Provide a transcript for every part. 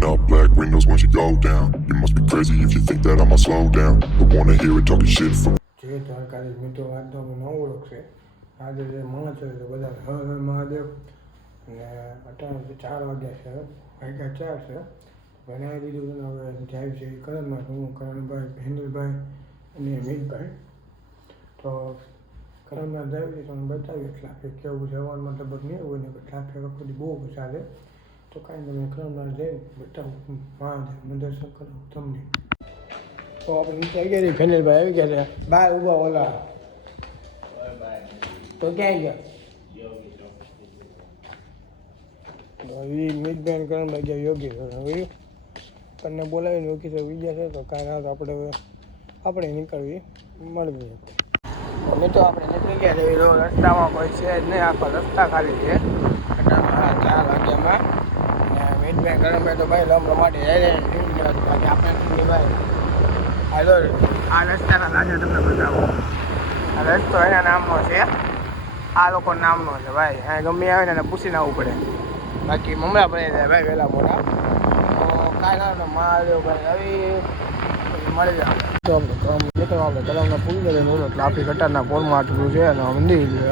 Rolling up black windows once you go down. You must be crazy if you think that I'ma slow down. Don't wanna hear it talking shit from જે દ્વારકાધીશ મિત્રો આજનો નવો ઓળખ છે. આજે જે માણસ છે બધા હર હર મહાદેવ અને અત્યારે 4 વાગ્યા છે, વાગ્યા 4 છે. બનાવી દીધું છે. હવે જાય છે કરણમાં, હું કરણભાઈ, હેન્ડલભાઈ અને મીતભાઈ. તો કરણમાં જાય છે તો બતાવીએ ટ્રાફિક કેવું જવાનું મતલબ નહીં હોય ને ટ્રાફિક આખી બહુ ચાલે. તો કાંઈ તમે કરણમાં જઈને બતાવું મહાદેવનું દર્શન કરું તમને. તો આપણે નીચે આવી ગયા છીએ, ફેનિલભાઈ આવી ગયા છે બહાર ઊભા ઓલા. તો ક્યાં ગયા? એ મિતભાઈ કરણભાઈ ગયા યોગી હવે તમને બોલાવીને યોગી સર બીજા છે. તો કાંઈ ના તો આપણે નીકળવી મળવી. મિત્રો આપણે નીકળી ગયા છે. રસ્તામાં કોઈ છે જ નહીં, આખો રસ્તા ખાલી છે. 4 વાગ્યામાં મિતભાઈ કરણભાઈ તો ભાઈ લંબ માટે બાકી આપણે ભાઈ હાલો આ રસ્તાના લાગે તમને બતાવો. આ રસ્તો એના નામનો છે, આ લોકો નામનો છે ભાઈ. આ ગમે આવે ને એને પૂછીને આવવું પડે, બાકી મમરા પડી જાય ભાઈ વહેલા મોડા. તો કાંઈ ના મહાદેવ ભાઈ આવી મળી જાય. તો આપણે તળાવના પૂરી જાય ટ્રાફિક અટારના પોરમાં આટલું છે અને મંદિર છે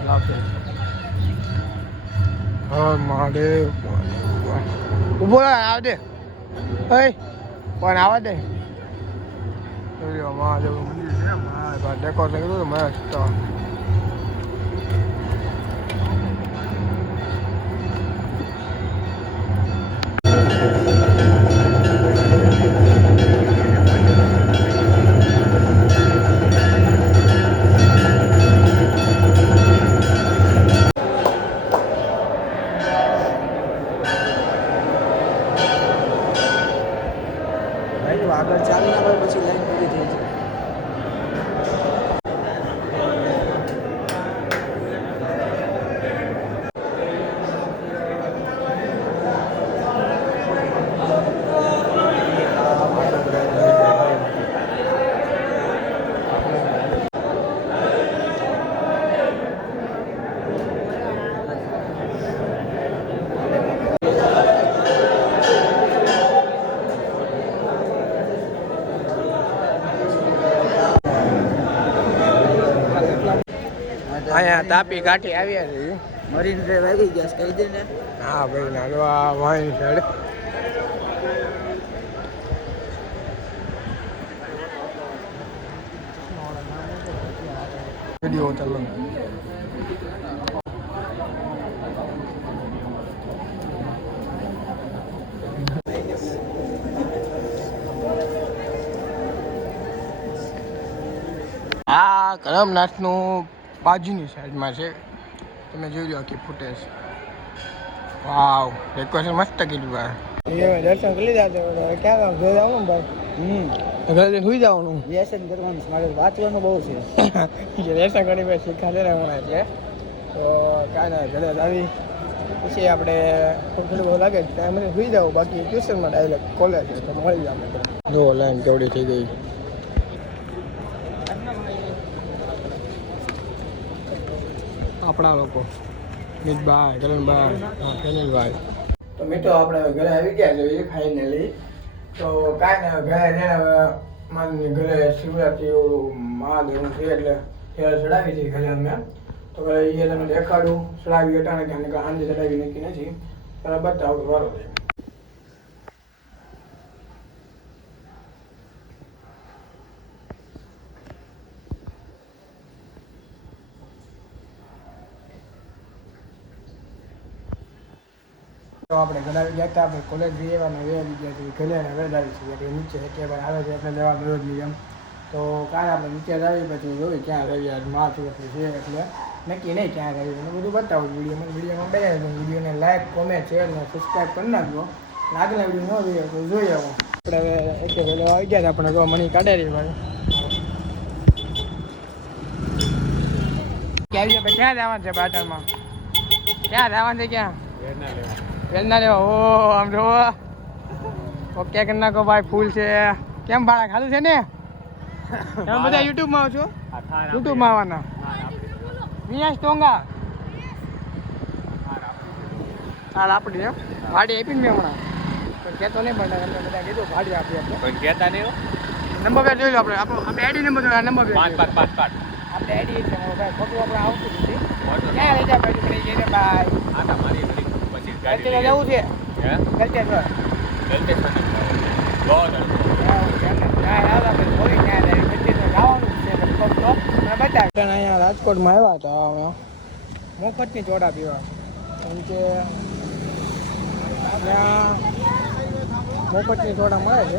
ટ્રાફિક. હા મહાદેવ ઊભો આવે દે પણ આવા દે. મહાદેવ મંદિર છે, ડેકોરેશન કર્યું મસ્ત. આગળ ચાલુ ના હોય પછી લાઈન પૂરી થઈ જાય. અહીંયા તાપી કાઠી આવ્યા છે, મરીન ડ્રાઈવ આવી ગયા કહી દે ને. હા ભાઈ નાનો આ વાઈન સાઈડ વિડીયો ચાલો. આ કરમનાથનું બાજુની સાઈડમાં છે, તમે જોઈ લો આખી ફૂટેજ. વાવ ડેકોરેશન મસ્ત કીધું ભાઈ. દર્શન કરી લીધા. ક્યાં ઘરે જવાનું ભાઈ? ઘરે જઈને સુઈ જવાનું, વ્યસન કરવાનું, મારે વાંચવાનું બહુ છે. વ્યસન કરી ભાઈ શીખાડે ને હમણાં એટલે. તો કાંઈ ના ઘરે આવી પછી આપણે થોડું બહુ લાગે ટાઈમ સુઈ જાવ, બાકી ટ્યુશનમાં ડાયરેક્ટ કોલેજ તો મળી જાય. જો લાઈન કેવડી થઈ ગઈ. આપણા લોકો મિતભાઈ, કરણભાઈ, ફેનિલભાઈ. તો મિત્રો આપણે ઘરે આવી ગયા છે ફાઇનલી. તો કાંઈ ને ઘરે મારી ઘરે શિવરાત્રી મહાદેવનું છે એટલે ચડાવી છે ઘરે અમે. તો એ તમને દેખાડું ચડાવી અટાણે કે આંધી ચડાવી નક્કી નથી, ત્યારે બતાવું વારો છે. તો આપણે ઘરે આવી ગયા હતા, આપણે કોલેજ જઈએ અને હવે આવી ગયા છીએ ઘરે અને હવે આવી છીએ એટલે નીચે કે ભાઈ આવે છે એટલે જવા દો જ એમ. તો કાંઈ આપણે નીચે જ આવી પછી જોઈ ક્યાં રહી મહાશિવરાત્રી છે એટલે નક્કી નહીં ક્યાં રહી એને બધું બતાવું વિડીયોમાં બે વિડીયોને લાઈક, કોમેન્ટ, શેર અને સબસ્ક્રાઈબ કરી નાખજો. આગલા વિડીયો ન જોઈએ તો જોઈ આવો. આપણે હવે એક વેલો આવી ગયા હતા, આપણે જો મની કાઢે રહી ભાઈ. ક્યાં જવાનું છે બાટરમાં? ક્યાં જવાનું છે? ક્યાં પેલના લેવા? ઓ આમ જો ઓકે કરી નાખો ભાઈ. ફૂલ છે. કેમ ભાડા ખાલી છે ને? તમે બધા યુટ્યુબમાં આવો છો? યુટ્યુબમાં આવવાના? વિનાશ ટોંગા હાલ આપણી ભાડી આપીને મેં હમણાં પણ કહેતો નહીં પણ એમને બધા કીધું ભાડી આપી આપણે કોઈ કહેતા નહીં હો. નંબર પ્લેટ જોઈ લો આપણે આઈડી નંબર જોઈએ નંબર પ્લેટ 5555 આપણે આઈડી છે મારો ભાઈ ખોટું આપણે આવતું નથી મોટો ક્યાં લઈ જા ભાઈ પડી જઈને ભાઈ આ તો મારી ઘડી પછી ગાડી ગલતી જવું છે હે ગલતી સર ગલતે સને બહુ અહીંયા રાજકોટમાં આવ્યા હતા મફતની ચોડા પીવા કેમ કે ત્યાં મફતની ચોડા મળે છે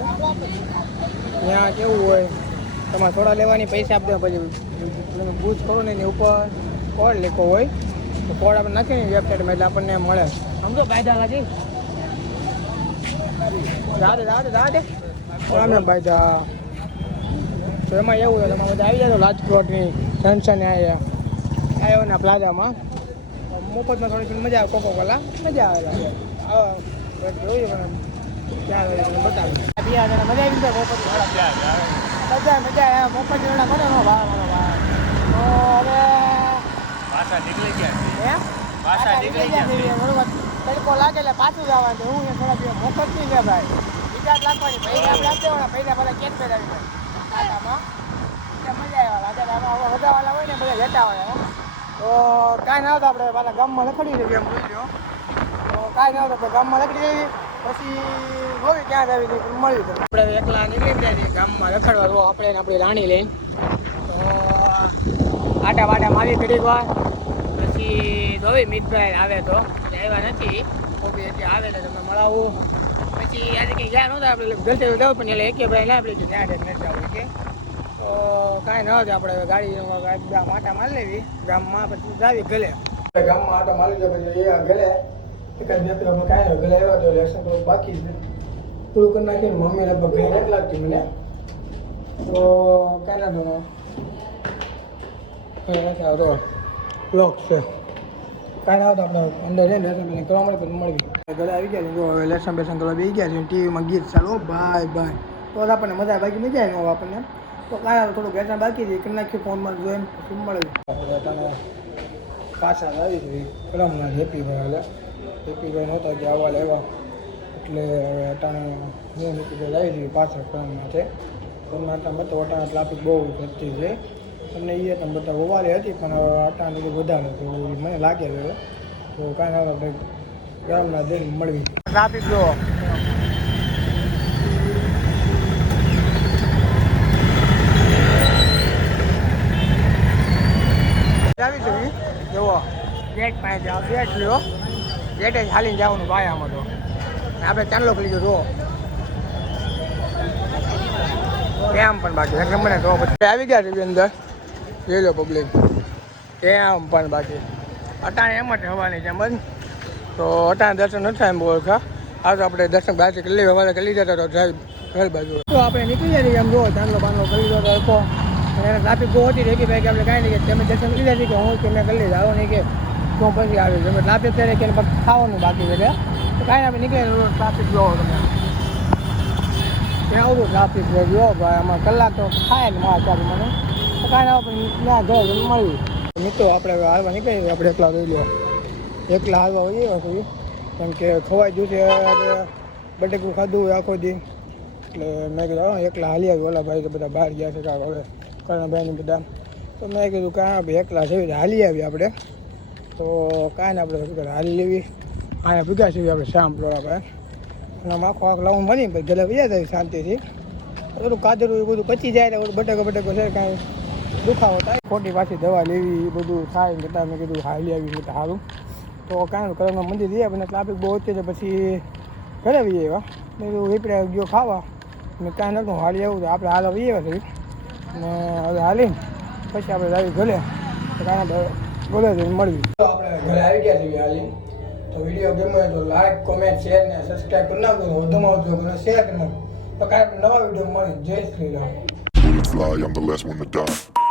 ત્યાં કેવું હોય તમારે થોડા લેવાની પૈસા આપી દે પછી તમે બૂઝ કરો ને એની ઉપર કોડ લેખો હોય તો કોડ આપણે નાખીને વેબસાઇટમાં એટલે આપણને મળે સમજો ફાયદા નથી રાધે અમે બાયદા તો એમાં એવું છે તમારે બધા આવી જાય તો રાજકોટની જંકશને આવ્યો ને પ્લાઝામાં મફતમાં થોડી મજા આવે કોકો કોલા મજા આવે જોયું ત્યાં બતાવ્યું મજા આવી મફત મજા મફત વેળા કરે નો ભાવ તો હવે પાછા નીકળી ગયા હે પાછા નીકળી ગયા બરોબર તડકો લાગે એટલે પાછું જવાનું છે હું થોડા દિવસ મફત નહીં છે ભાઈ બીજા લાખવાની પૈસા આપણે આપી દેવાના પૈસા બધા કેટ પેદાવી ખાતામાં મજા આવે રાજા વધાવાલા હોય ને બધા જતા હોય તો કાંઈ ના આવતા આપણે પાછા ગામમાં લખડી દઈએ એમ જોઈ લો તો કાંઈ ના આવતા ગામમાં લખડી દેવી પછી જોવી ક્યાં આવી હતી મળ્યું આપણે એકલા નીકળી જાય છીએ ગામમાં રખડવા તો આપણે આપણી રાણી લઈને તો આટા વાટા મારી ઘડીક વાર પછી જોવી મિતભાઈ આવે તો આવ્યા નથી કોબી એટલે આવે તો તમે મળાવું પછી આજે કંઈ ગયા નહોતા આપણે ઘરથી જવું પણ એટલે એક ભાઈ ના આપણે ત્યાં નથી જવું કે તો કાંઈ ન હતું આપણે ગાડી આટા મારી લેવી ગામમાં પછી જાવી ગલે ગામમાં આટા મારી જાય પછી એ ગલે એકાદ બે આપણે કાંઈ ગલે આવ્યા તો લેસન તો બાકી છે પૂરું કરી નાખીને મમ્મી લગભગ ઘરે એક લાગતી મને તો કાંઈ ના તો બ્લોક છે કાંઈ ના આવતો આપણે અંદર જઈને લેસન બેસન કરવા મળે પછી મળી ગયું ઘરે આવી ગયા જો હવે લેસન બેસન કરવા બેસી ગયા છે ટીવીમાં ગીત ચાલુ ભાઈ ભાઈ તો આપણને મજા બાકી મજા આવી ન આપણને તો કાંઈ થોડુંક વેચાણ બાકી છે કરી નાખ્યું ફોનમાં જોઈને પછી મળી તને પાછા આવી છે ક્રમના હેપીભાઈ એટલે હેપીભાઈ નહોતા કે આવવા લેવા એટલે હવે અટાણે હું હેપીભાઈ આવી છે પાછા ક્રમમાં છે ક્રમમાં અટાણે બતાવો અટાણે ટ્રાફિક બહુ વધતી છે તમને એ તમે બધા વવારી હતી પણ હવે અટાણે બધું વધારે તો મને લાગે છે તો કાંઈ ના આપણે ગામના જઈને મળવી ટ્રાફિક જો આવી છે જુઓ ગેટ પાસે જાઓ ગેટ લ્યો ગેટે જ હાલીને જવાનું ભાઈ આમાં તો આપણે ચાંદલો કરી લીધો જુઓ કેમ પણ બાકી મને તો પછી આવી ગયા છે અંદર જોઈ લો પબ્લિક કેમ પણ બાકી અટાણે એમ જ હવાની છે બંધ તો અટાણે દર્શન નથી થાય એમ બહુ ઓળખા આ તો આપણે દર્શન બાજુ કરી લઈએ હવારે કરી લીધા તો ડ્રાઈવ ઘર બાજુ તો આપણે નીકળી જઈએ એમ જુઓ ચાંદલો બાંધલો કરી લીધો તો એકો અને ટ્રાફિક બહુ હતી રહી ભાઈ કે આપણે કાંઈ નહીં કે તમે દર્શન કરી લીધા કે હું કે મેં કરી લીધા આવો નહીં કે તો પછી આવી તમે ટ્રાફિક ત્યારે કે ખાવાનું બાકી છે તો કાંઈ આપણે નીકળે ટ્રાફિક જોવો તમે ત્યાં આવું ટ્રાફિક જો ભાઈ આમાં કલાક તો થાય ને મારા ચાલુ મને તો કાંઈ ના પણ ના ઘર મળ્યું મિત્રો આપણે હાલવા નીકળીએ આપણે એકલા રહી લો એકલા હાલવા હોઈએ કોઈ કેમ કે ખવાઈ ગયું છે બટેકું ખાધું હોય આખો દી એટલે મેં કીધું એકલા હાલી આવ્યું ઓલા ભાઈ તો બધા બહાર ગયા છે કાંક હવે કરણભાઈની બધા તો મેં કીધું કાંઈ ભાઈ એકલા છે હાલી આવી આપણે તો કાંઈ ને આપણે હાલી લેવી અહીંયા ભીગા છીએ આપણે શ્યામ પ્લોરા ભાઈ અને આખો આખ લાવવાનું મળી પછી ઘરે વયા જાય શાંતિથી થોડું કાદરું એ બધું પચી જાય એટલે બટેકો છે કાંઈ દુખાવો થાય ખોટી પાછી દવા લેવી એ બધું થાય કરતાં મેં કીધું હાલી આવી એટલે સારું તો કાંઈ કરણમાં મંદિર જઈએ પણ ટ્રાફિક બહુ હતી પછી ઘરે આવીએ એવા મેં કીધું રીપડે ગયો ખાવા મેં કાંઈ નહોતું હાલી આવું તો આપણે હાલ આવીએ થઈ ને હવે હાલીને પછી આપણે આવી ઘરે તો કાંઈ બોલે મળવી તો આપણે ઘરે આવી ગયા છીએ હાલી તો વિડીયો ગમે તો લાઈક કોમેન્ટ શેર ને સબસ્ક્રાઈબ કરી નાખજો વધુમાં વધુ શેર કરી નાખજો તો કાંઈ નવા વિડીયો મળે જય Shri Ram Fly, I'm the last one to die.